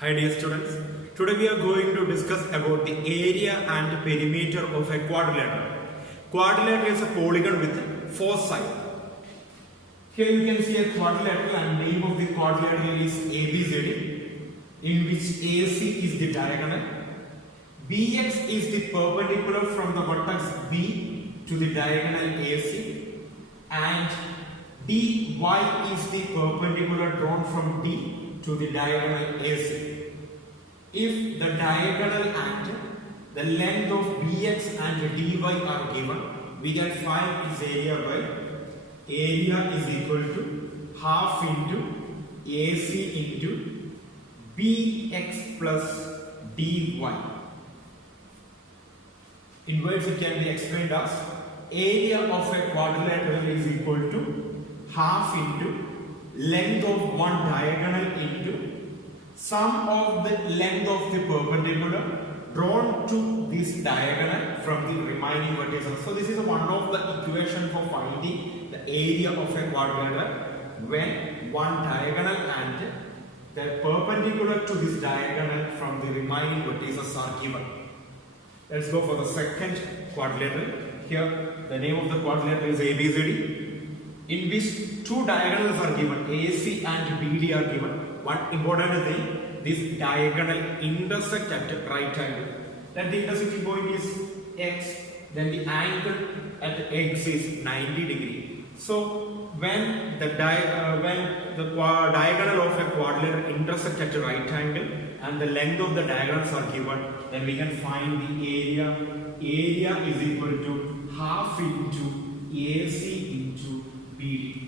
Hi dear students, today we are going to discuss about the area and perimeter of a quadrilateral. Quadrilateral is a polygon with four sides. Here you can see a quadrilateral and name of the quadrilateral is ABCD, in which AC is the diagonal, BX is the perpendicular from the vertex B to the diagonal AC, and DY is the perpendicular drawn from D to the diagonal AC. If the diagonal and the length of BX and DY are given, we can find its area by area is equal to half into AC into BX plus DY. In words it can be explained as area of a quadrilateral is equal to half into length of one diagonal into sum of the length of the perpendicular drawn to this diagonal from the remaining vertices. So this is one of the equation for finding the area of a quadrilateral when one diagonal and the perpendicular to this diagonal from the remaining vertices are given. Let's go for the second quadrilateral. Here the name of the quadrilateral is ABCD, in which two diagonals are given, AC and BD are given. One important thing, this diagonal intersect at right angle. That the intersecting point is X, then the angle at X is 90 degree. So when the diagonal of a quadrilateral intersect at a right angle and the length of the diagonals are given, then we can find the area. Area is equal to half into AC into BD.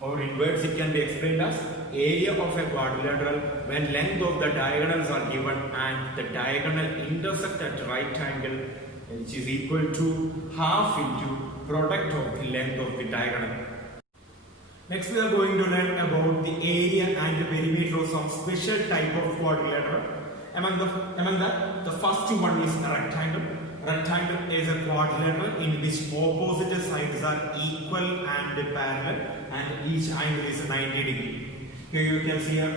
Or in words it can be explained as area of a quadrilateral when length of the diagonals are given and the diagonal intersect at right angle, which is equal to half into product of the length of the diagonal. Next we are going to learn about the area and the perimeter of some special type of quadrilateral. Among the first one is a rectangle. Rectangle is a quadrilateral in which opposite sides are equal and parallel and each angle is 90 degree. Here you can see a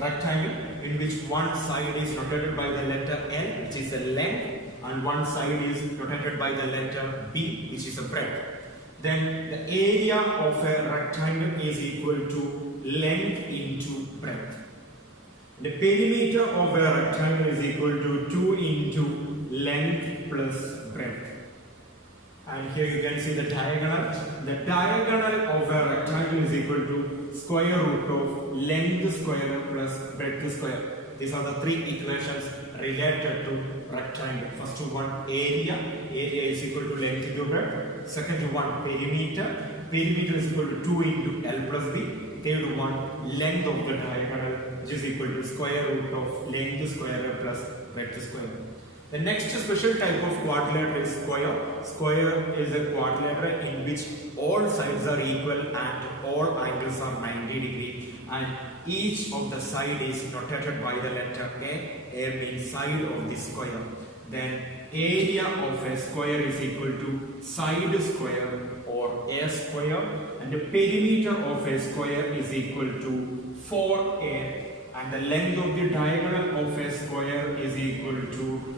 rectangle in which one side is rotated by the letter L, which is the length, and one side is rotated by the letter B, which is the breadth. Then the area of a rectangle is equal to length into breadth. The perimeter of a rectangle is equal to 2 into length plus breadth. And here you can see the diagonal. The diagonal of a rectangle is equal to square root of length square plus breadth square. These are the three equations related to rectangle. First one, area. Area is equal to length into breadth. Second one, perimeter. Perimeter is equal to 2 into L plus B. Third one, length of the diagonal, which is equal to square root of length square plus breadth square. The next special type of quadrilateral is square. Square is a quadrilateral in which all sides are equal and all angles are 90 degree and each of the side is rotated by the letter A. A means side of the square. Then area of a square is equal to side square or A square, and the perimeter of a square is equal to 4A, and the length of the diagonal of a square is equal to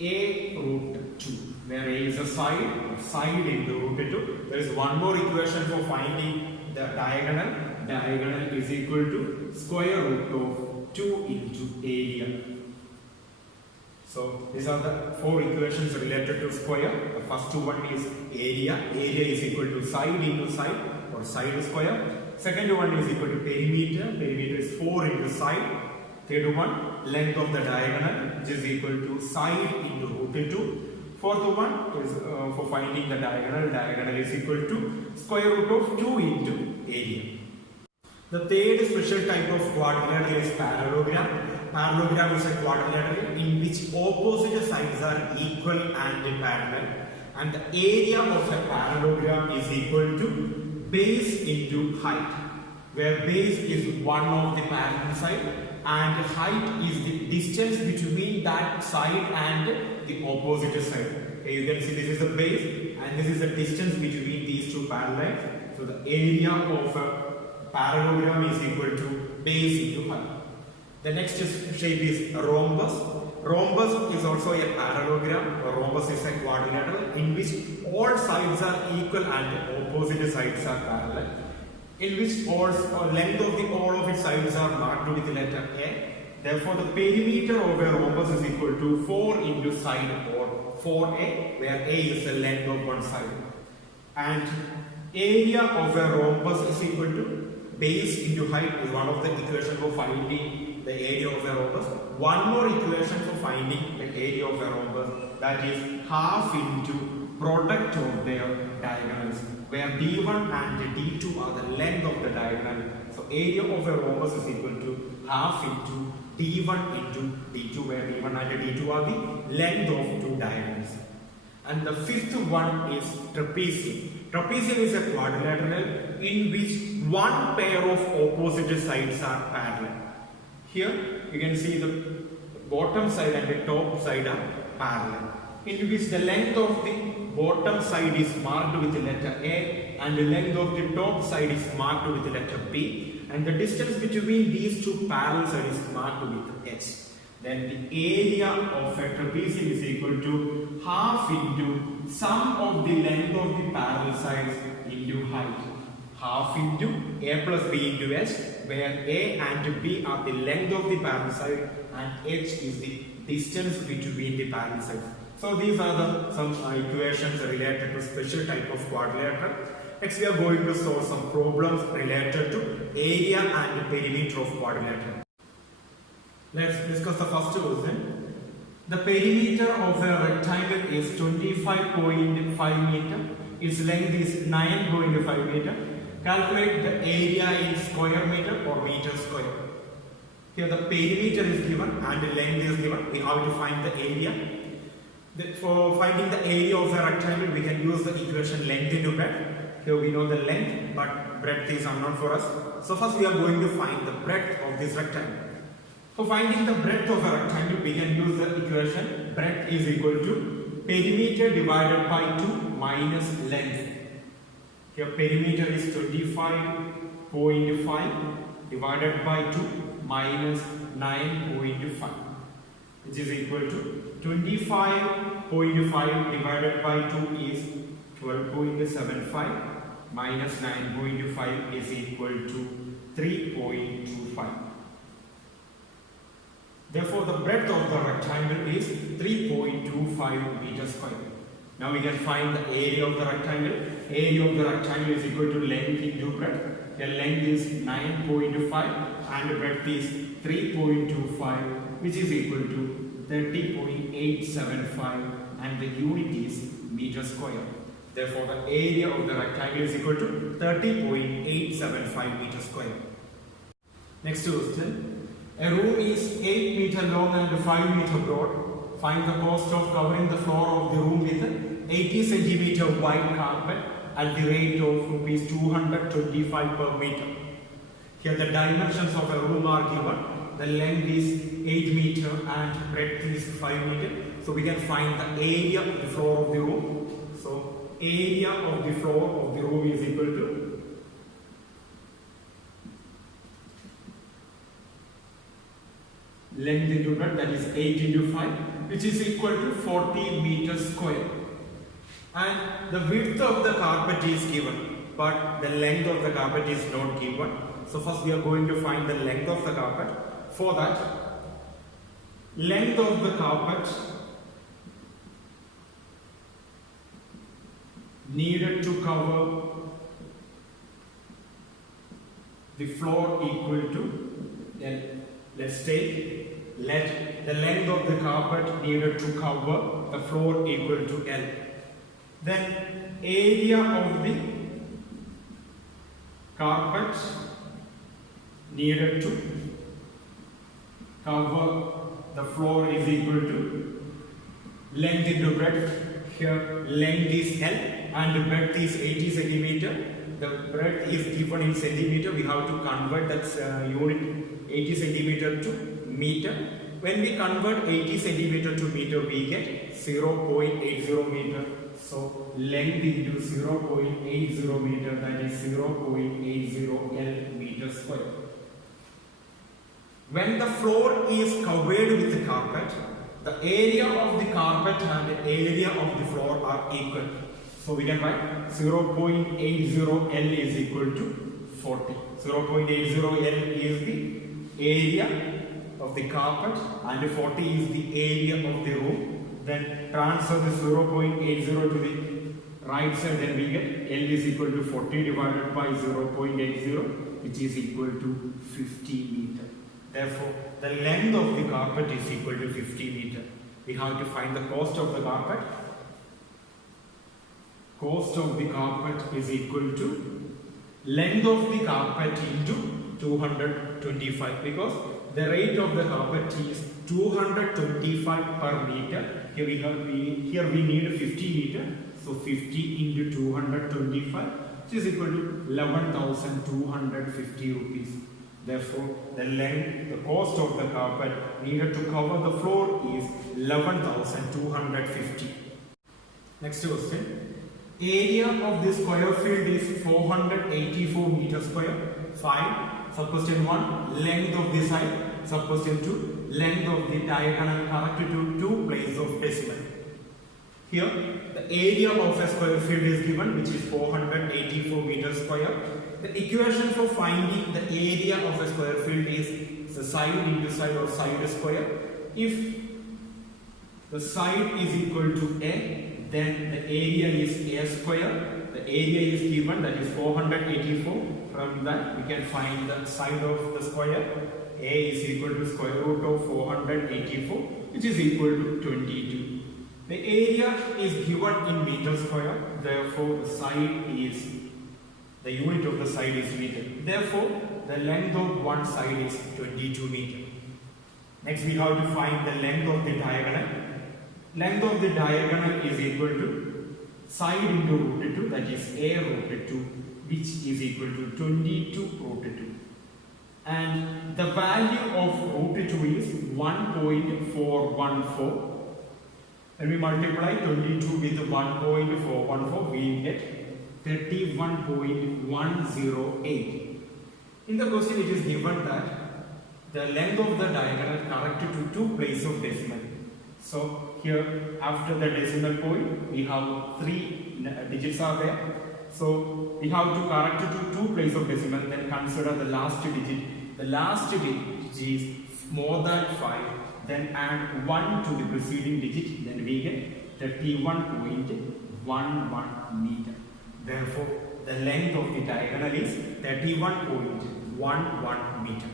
A root 2, where A is a side into root 2. There is one more equation for finding the diagonal. Diagonal is equal to square root of 2 into area. So these are the four equations related to square. The first one is area. Area is equal to side into side or side square. Second one is equal to perimeter. Perimeter is 4 into side. Third one, length of the diagonal, which is equal to side into root 2. Fourth one is for finding the diagonal. Diagonal is equal to square root of 2 into area. The third special type of quadrilateral is parallelogram. Parallelogram is a quadrilateral in which opposite sides are equal and parallel, and the area of a parallelogram is equal to base into height, where base is one of the parallel side and height is the distance between that side and the opposite side. Okay, you can see this is the base and this is the distance between these two parallels. So the area of a parallelogram is equal to base into height. The next shape is a rhombus. Rhombus is also a parallelogram. A rhombus is a quadrilateral in which all sides are equal and opposite sides are parallel. In which all length of all of its sides are marked with the letter A. Therefore, the perimeter of a rhombus is equal to 4 into side or 4A, where A is the length of one side. And area of a rhombus is equal to base into height is one of the equations for finding the area of a rhombus. One more equation for finding the area of a rhombus, that is half into product of their diagonals, where D1 and D2 are the length of the diagonal. So area of a rhombus is equal to half into D1 into D2, where D1 and D2 are the length of two diagonals. And the fifth one is trapezium. Trapezium is a quadrilateral in which one pair of opposite sides are parallel. Here you can see the bottom side and the top side are parallel, in which the length of the bottom side is marked with the letter A and the length of the top side is marked with the letter B, and the distance between these two parallel sides is marked with H. Then the area of a trapezium is equal to half into sum of the length of the parallel sides into height. Half into A plus B into H, where A and B are the length of the parallel side and H is the distance between the parallel sides. So these are some equations related to special type of quadrilateral. Next we are going to solve some problems related to area and perimeter of quadrilateral. Let's discuss the first question. The perimeter of a rectangle is 25.5 meter. Its length is 9.5 meter. Calculate the area in square meter or meter square. Here the perimeter is given and the length is given. We have to find the area. For finding the area of a rectangle, we can use the equation length into breadth. Here we know the length, but breadth is unknown for us. So first we are going to find the breadth of this rectangle. For finding the breadth of a rectangle, we can use the equation breadth is equal to perimeter divided by 2 minus length. Here perimeter is 25.5 divided by 2 minus 9.5, which is equal to 25.5 divided by 2 is 12.75 minus 9.5 is equal to 3.25. Therefore, the breadth of the rectangle is 3.25 meters square. Now we can find the area of the rectangle. Area of the rectangle is equal to length into breadth. The length is 9.5 and breadth is 3.25, which is equal to 30.875, and the unit is meter square. Therefore, the area of the rectangle is equal to 30.875 meter square. Next question. A room is 8 meter long and 5 meter broad. Find the cost of covering the floor of the room with 80 centimeter wide carpet at the rate of rupees 225 per meter. Here the dimensions of a room are given. The length is 8 meter and breadth is 5 meter. So we can find the area of the floor of the room. So area of the floor of the room is equal to length into breadth, that is 8 into 5, which is equal to 40 meters square. And the width of the carpet is given, but the length of the carpet is not given. So first we are going to find the length of the carpet. For that, length of the carpet needed to cover the floor equal to, let's take, let the length of the carpet needed to cover the floor equal to L. Then area of the carpet needed to cover the floor is equal to length into breadth. Here length is L and breadth is 80 centimeter. The breadth is given in centimeter. We have to convert that unit 80 centimeter to meter. When we convert 80 centimeter to meter, we get 0.80 meter. So length into 0.80 meter, that is 0.80 L meter square. When the floor is covered with the carpet, the area of the carpet and the area of the floor are equal. So we can write 0.80 L is equal to 40. 0.80 L is the area of the carpet and 40 is the area of the room. Then transfer the 0.80 to the right side, then we get L is equal to 40 divided by 0.80, which is equal to 50 meter. Therefore, the length of the carpet is equal to 50 meter. We have to find the cost of the carpet. Cost of the carpet is equal to length of the carpet into 225, because the rate of the carpet is 225 per meter. Here we need 50 meter. So 50 into 225, which is equal to 11,250 rupees. Therefore, the cost of the carpet needed to cover the floor is 11,250. Next question. Area of the square field is 484 meters square. Find sub-question 1 length of the side. Sub-question 2 length of the diagonal correct to 2 places of decimal. Here, the area of a square field is given, which is 484 meters square. The equation for finding the area of a square field is the side into side or side square. If the side is equal to A, then the area is A square. The area is given, that is 484. From that, we can find the side of the square. A is equal to square root of 484, which is equal to 22. The area is given in meter square, therefore the unit of the side is meter. Therefore, the length of one side is 22 meter. Next, we have to find the length of the diagonal. Length of the diagonal is equal to side into root 2, that is A root 2, which is equal to 22 root 2. And the value of root 2 is 1.414. When we multiply 22 with 1.414, we get 31.108. In the question, it is given that the length of the diagonal corrected to 2 places of decimal. So here, after the decimal point, we have 3 digits are there. So we have to correct it to 2 places of decimal. Then consider the last digit. The last digit is more than 5. Then add 1 to the preceding digit, then we get 31.11 meter. Therefore, the length of the diagonal is 31.11 meter.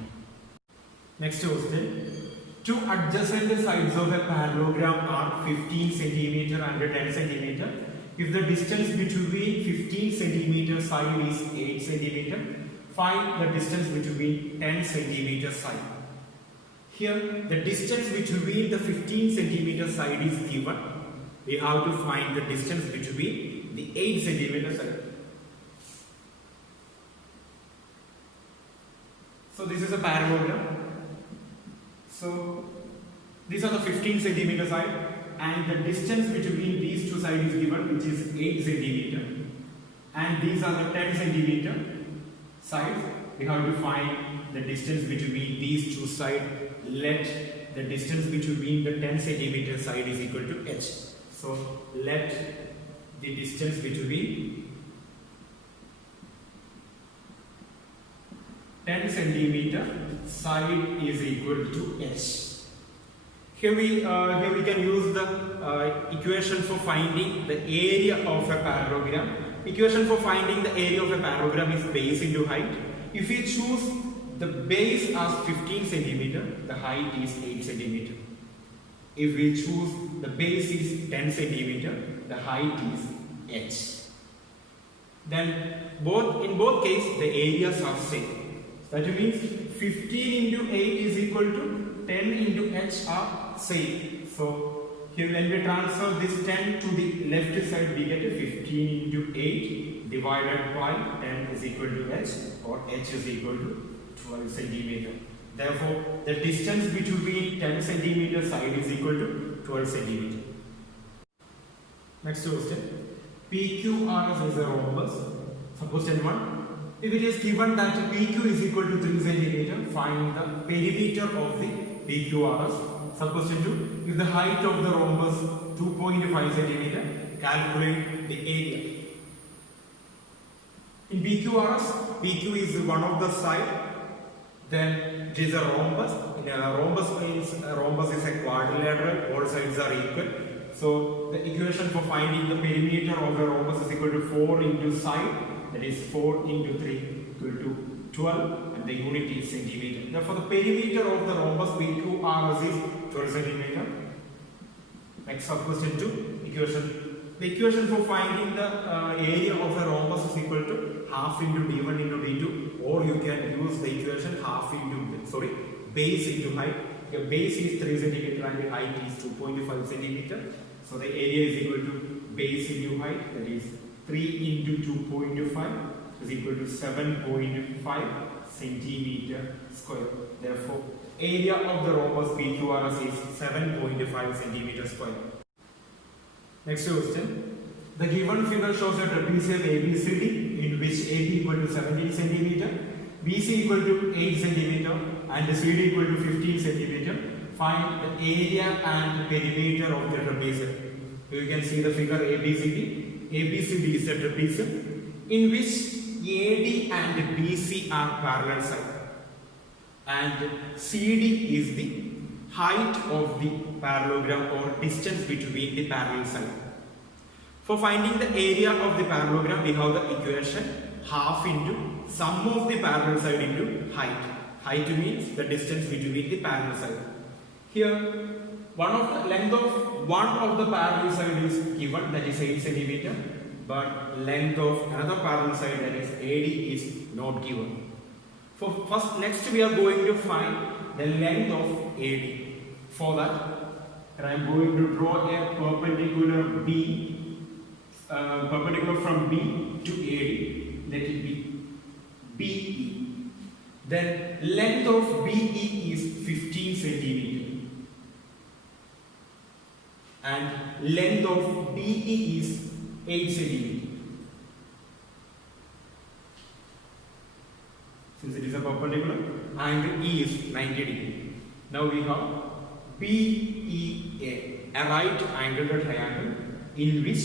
Next question. Two adjacent sides of a parallelogram are 15 centimeter and 10 centimeter. If the distance between 15 centimeter side is 8 centimeter, find the distance between 10 centimeter side. Here, the distance between the 15 centimeter side is given. We have to find the distance between the 8 centimeter side. So this is a parallelogram. So these are the 15 centimeter side, and the distance between these two sides is given, which is 8 centimeter. And these are the 10 centimeter sides. We have to find the distance between these two sides. Let the distance between the 10 centimeter side is equal to h. So let the distance between 10 centimeter side is equal to h. Here we can use the equation for finding the area of a parallelogram. Equation for finding the area of a parallelogram is base into height. If we choose the base as 15 centimeter, the height is 8 centimeter. If we choose the base is 10 centimeter, the height is h. Then in both cases the areas are same. That means 15 into 8 is equal to 10 into h are same. So here when we transfer this 10 to the left side, we get a 15 into 8 divided by 10 is equal to h, or h is equal to 12 centimeter. Therefore, the distance between 10 centimeter side is equal to 12 centimeter. Next question. PQRS is a rhombus. Suppose 1. if it is given that PQ is equal to 3 centimeter, find the perimeter of the PQRS. Sub-question 2, if the height of the rhombus 2.5 centimeter, calculate the area. In PQRS, PQ is one of the side, then it is a rhombus. In a rhombus means a rhombus is a quadrilateral, all sides are equal. So the equation for finding the perimeter of the rhombus is equal to 4 into side, that is 4 into 3 equal to 12, and the unit is centimeter. Therefore, the perimeter of the rhombus PQRS is 12 centimeter. Next sub-question 2, equation. The equation for finding the area of a rhombus is equal to half into d1 into d2, or you can use the equation base into height. Your base is 3 centimeter and the height is 2.5 centimeter. So the area is equal to base into height, that is 3 into 2.5 is equal to 7.5 centimeter square. Therefore, area of the rhombus PQRS is 7.5 centimeter square. Next question. The given figure shows a trapezium ABCD in which AB equal to 17 centimeter, BC equal to 8 centimeter, and CD equal to 15 centimeter. Find the area and perimeter of the trapezium. You can see the figure ABCD. ABCD is a trapezium in which AD and BC are parallel side, and CD is the height of the parallelogram or distance between the parallel side. For finding the area of the parallelogram, we have the equation half into sum of the parallel side into height. Height means the distance between the parallel side. Here, length of one of the parallel side is given, that is 8 centimeter, but length of another parallel side, that is AD, is not given. Next we are going to find the length of AD. For that, I am going to draw a perpendicular perpendicular from B to AD. Let it be BE. Then length of BE is 15 centimeter, and length of BE is 8 centimeter. Since it is a perpendicular, angle E is 90 degree. Now we have BEA, a right angled triangle in which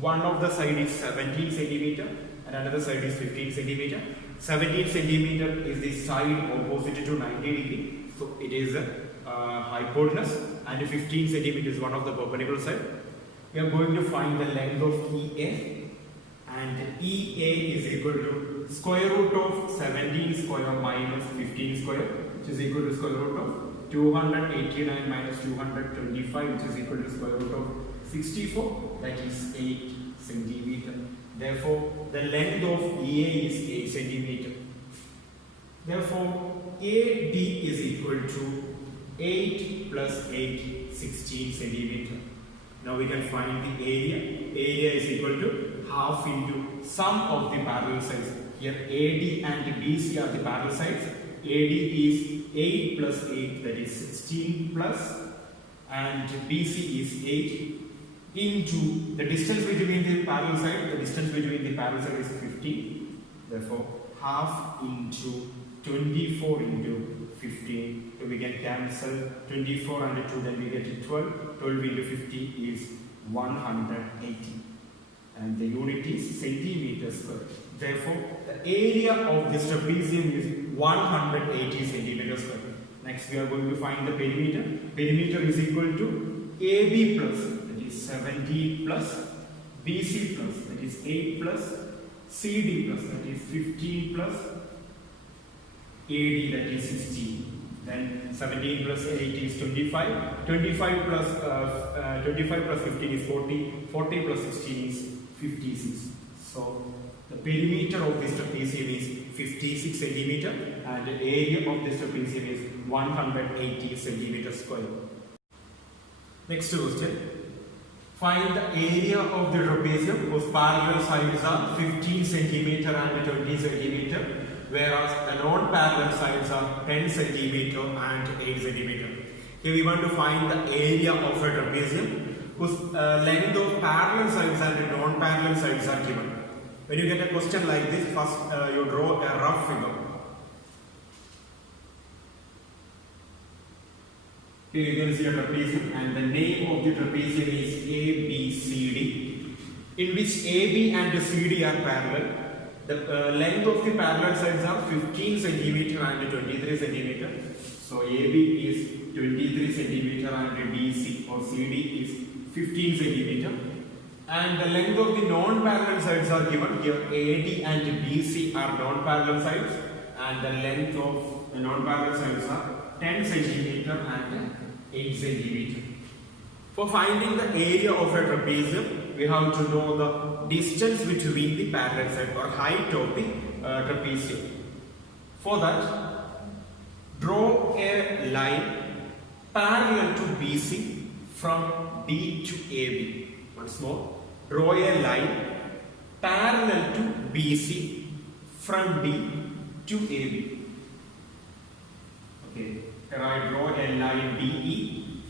one of the side is 17 centimeter and another side is 15 centimeter. 17 centimeter is the side opposite to 90 degree, so it is a hypotenuse, and 15 centimeter is one of the perpendicular side. We are going to find the length of EA, and EA is equal to square root of 17 square minus 15 square, which is equal to square root of 289 minus 225, which is equal to square root of 64, that is 8 centimeter. Therefore, the length of EA is 8 centimeter. Therefore, AD is equal to 8 plus 8, 16 centimeter. Now we can find the area. Area is equal to half into sum of the parallel sides. Here AD and BC are the parallel sides. AD is 8 plus 8, that is 16 plus, and BC is 8 into the distance between the parallel side. The distance between the parallel side is 15. Therefore, half into 24 into 15. So we can cancel 24 and 2, then we get 12. 12 into 50 is 180. And the unit is centimeter square. Therefore, the area of this trapezium is 180 centimeter square. Next, we are going to find the perimeter. Perimeter is equal to AB plus, that is 17 plus, BC plus, that is 8 plus, CD plus, that is 15 plus, AD, that is 16. Then 17 plus 8 is 25. 25 plus 15 is 40. 40 plus 16 is 56. So the perimeter of this trapezium is 56 centimeter, and the area of this trapezium is 180 centimeter square. Next question. Find the area of the trapezium whose parallel sides are 15 centimeter and 20 centimeter, whereas the non-parallel sides are 10 centimeter and 8 centimeter. Here we want to find the area of a trapezium whose length of parallel sides and non-parallel sides are given. When you get a question like this, first you draw a rough figure. Here you can see a trapezium, and the name of the trapezium is ABCD, in which AB and CD are parallel. The length of the parallel sides are 15 centimeter and 23 centimeter. So AB is 23 centimeter and DC or CD is 15 centimeter. And the length of the non-parallel sides are given here. AD and BC are non-parallel sides, and the length of the non-parallel sides are 10 centimeter and 8 centimeter. For finding the area of a trapezium, we have to know the distance between the parallel side or height of the trapezium. For that, draw a line parallel to BC from D to AB. Once more, draw a line parallel to BC from D to AB. Okay, here I draw a line DE.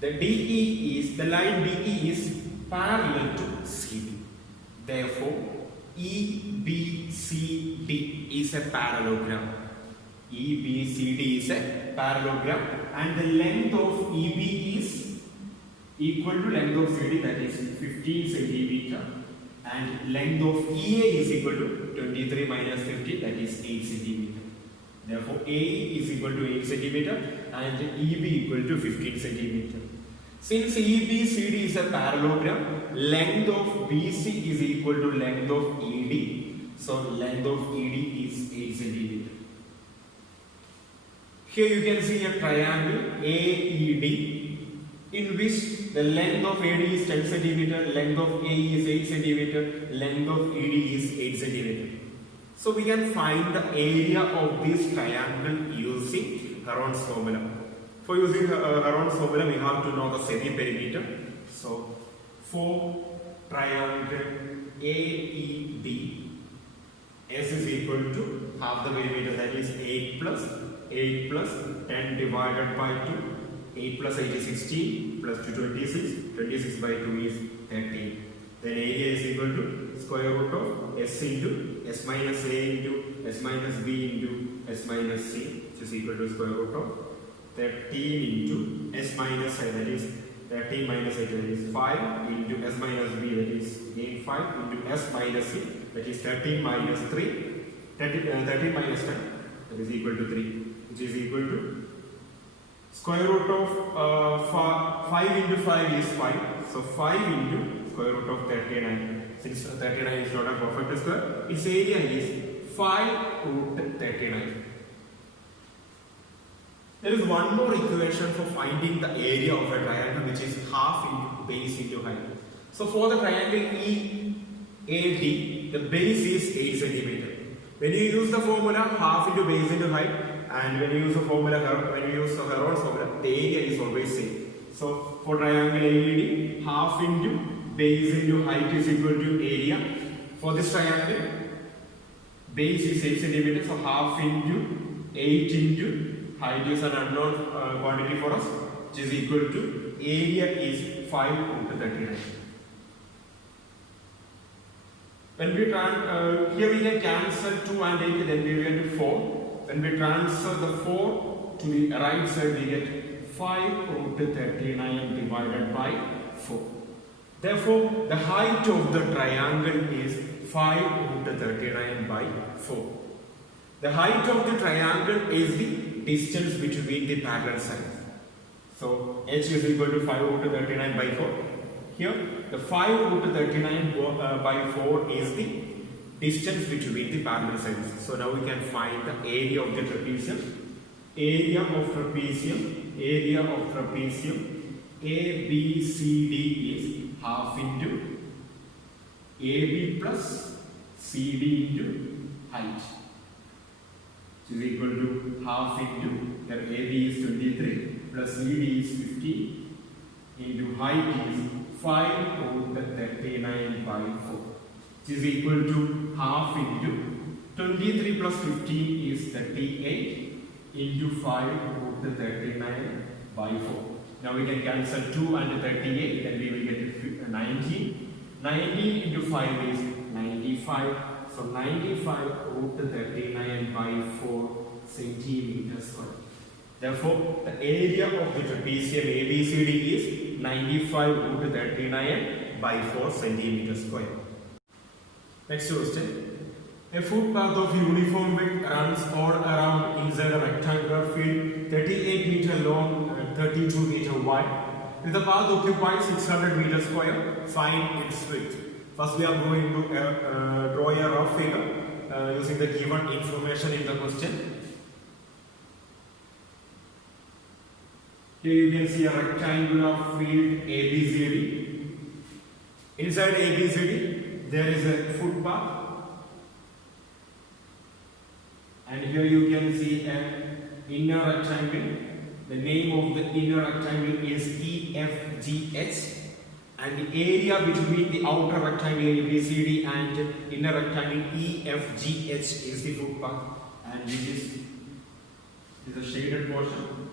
The line DE is parallel to CD. Therefore, EBCD is a parallelogram. EBCD is a parallelogram, and the length of EB is equal to length of CD, that is 15 centimeter, and length of EA is equal to 23 minus 15, that is 8 centimeter. Therefore, AE is equal to 8 centimeter and EB equal to 15 centimeter. Since EBCD is a parallelogram, length of BC is equal to length of ED. So, length of ED is 8 centimeter. Here you can see a triangle AED, in which the length of AD is 10 centimeter, length of AE is 8 centimeter, length of ED is 8 centimeter. So we can find the area of this triangle using Heron's formula. For using Heron's formula, we have to know the semi-perimeter. So for triangle AED, S is equal to half the perimeter, that is 8 plus 10 divided by 2. 8 plus 8 is 16, plus 2 26, 26 by 2 is 13. Then area is equal to square root of S into S minus A into S minus B into S minus C, which is equal to square root of 13 into S minus I, that is 13 minus 8, that is 5 into S minus B, that is again 5 into S minus C, that is 13 minus 3, 13 minus 10, that is equal to 3, which is equal to square root of 5 into 5 is 5. So 5 into square root of 39. Since 39 is not a perfect square, its area is 5 root 39. There is one more equation for finding the area of a triangle, which is half into base into height. So for the triangle EAD, the base is 8 centimeter. When you use the formula half into base into height, and when you use the formula, when you use the Heron's formula, the area is always same. So for triangle AED, half into base into height is equal to area. For this triangle, base is 8 centimeters, so half into 8 into height is an unknown quantity for us, which is equal to area is 5 root 39. When we here we can cancel 2 and 8, then we get 4. When we transfer the 4 to the right side, we get 5 root 39 divided by 4. Therefore, the height of the triangle is 5 root 39 by 4. The height of the triangle is the distance between the parallel sides. So, h is equal to 5 root 39 by 4. Here, the 5 root 39 by 4 is the distance between the parallel sides. So now we can find the area of the trapezium. Area of trapezium ABCD is half into AB plus CD into height, which is equal to half into, here AB is 23 plus CD is 50 into height is 5 root 39 by 4. Which is equal to half into 23 plus 15 is 38 into 5 root 39 by 4. Now we can cancel 2 and 38, then we will get 19. 19 into 5 is 95. So 95 root 39 by 4 centimeters square. Therefore, the area of the trapezium ABCD is 95 root 39 by 4 centimeters square. Next question. A footpath of uniform width runs all around inside a rectangular field 38 meter long and 32 meter wide. If the path occupies 600 meters square, find its width. First, we are going to draw a rough figure using the given information in the question. Here you can see a rectangular field ABCD. Inside ABCD, there is a footpath. And here you can see an inner rectangle. The name of the inner rectangle is EFGH. And the area between the outer rectangle ABCD and inner rectangle EFGH is the footpath. And this is a shaded portion.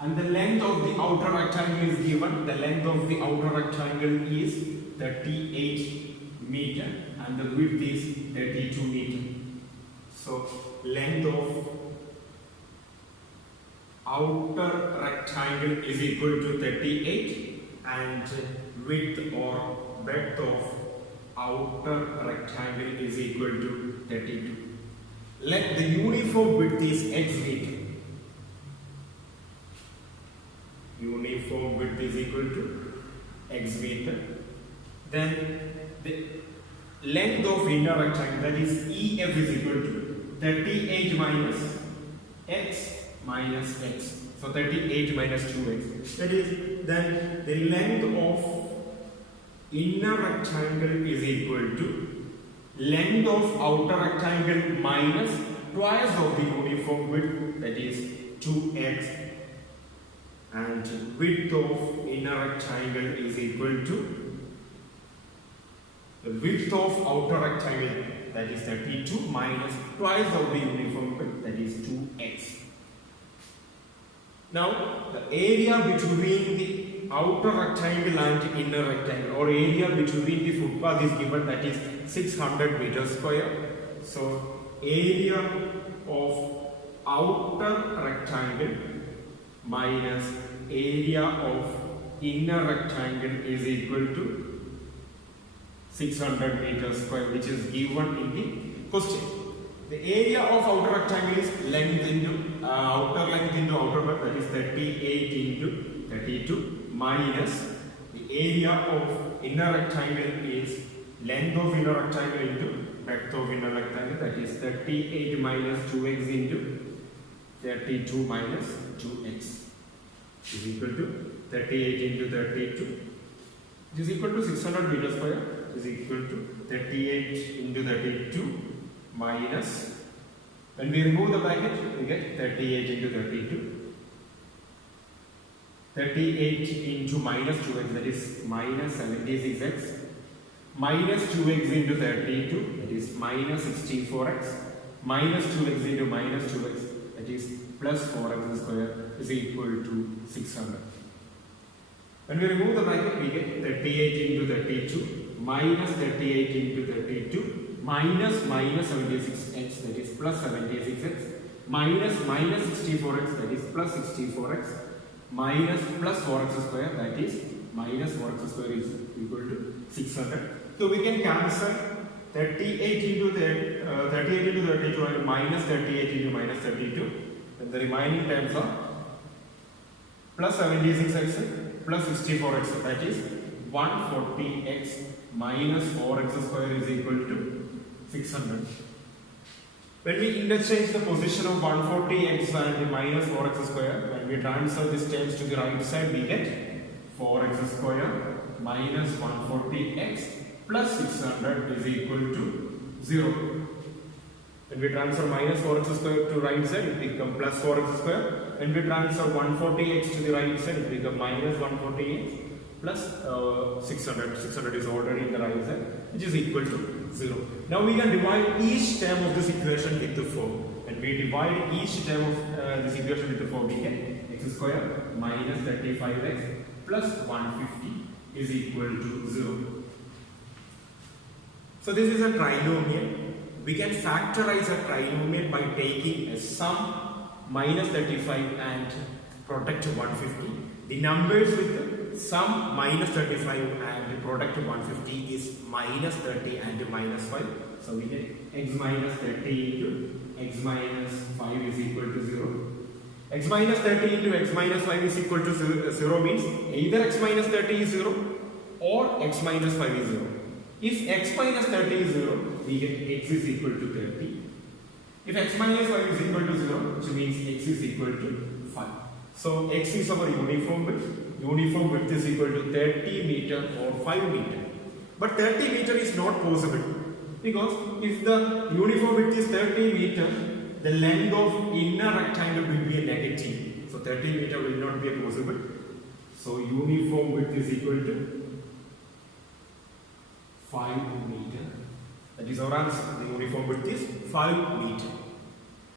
And the length of the outer rectangle is given. The length of the outer rectangle is 38 meter and the width is 32 meter. So length of outer rectangle is equal to 38 and width or breadth of outer rectangle is equal to 32. Let the uniform width is x meter. Uniform width is equal to x meter. Then the length of inner rectangle, that is EF, is equal to 38 minus x minus x. So 38 minus 2x. That is, then the length of inner rectangle is equal to length of outer rectangle minus twice of the uniform width, that is 2x. And width of inner rectangle is equal to the width of outer rectangle, that is 32, minus twice of the uniform width, that is 2x. Now, the area between the outer rectangle and inner rectangle, or area between the footpath, is given, that is 600 meters square. So, area of outer rectangle minus area of inner rectangle is equal to 600 meters square, which is given in the question. The area of outer rectangle is length into outer length into outer breadth, that is 38 into 32, minus the area of inner rectangle is length of inner rectangle into breadth of inner rectangle, that is 38 minus 2x into 32 minus 2x is equal to 38 into 32, which is equal to 600 meters square, is equal to 38 into 32 minus, when we remove the bracket, we get 38 into 32. 38 into minus 2x, that is minus 76x, minus 2x into 32, that is minus 64x, minus 2x into minus 2x, that is plus 4x square, is equal to 600. When we remove the bracket, we get 38 into 32 minus 38 into 32 minus minus 76x, that is plus 76x, minus minus 64x, that is plus 64x, minus plus 4x square, that is minus 4x square, is equal to 600. So we can cancel 38 into 32 and minus 38 into minus 32. And the remaining terms are plus 76x plus 64x, that is 140x minus 4x square is equal to 600. When we interchange the position of 140x and minus 4x square, when we transfer these terms to the right side, we get 4x square minus 140x plus 600 is equal to 0. When we transfer minus 4x square to right side, it becomes plus 4x square. When we transfer 140x to the right side, it becomes minus 140x plus 600. 600 is already in the right side, which is equal to 0. Now we can divide each term of this equation with the 4. When we divide each term of this equation with the 4, we get x square minus 35x plus 150 is equal to 0. So this is a trinomial. We can factorize a trinomial by taking a sum minus 35 and product 150. The numbers with sum minus 35 and product 150 is minus 30 and minus 5. So we get x minus 30 into x minus 5 is equal to 0. X minus 30 into x minus 5 is equal to 0 means either x minus 30 is 0 or x minus 5 is 0. If x minus 30 is 0, we get x is equal to 30. If x minus 5 is equal to 0, which means x is equal to 5. So x is our uniform width. Uniform width is equal to 30 meter or 5 meter. But 30 meter is not possible because if the uniform width is 30 meter, the length of inner rectangle will be a negative. So 30 meter will not be possible. So uniform width is equal to 5 meter. That is our answer. The uniform width is 5 meter.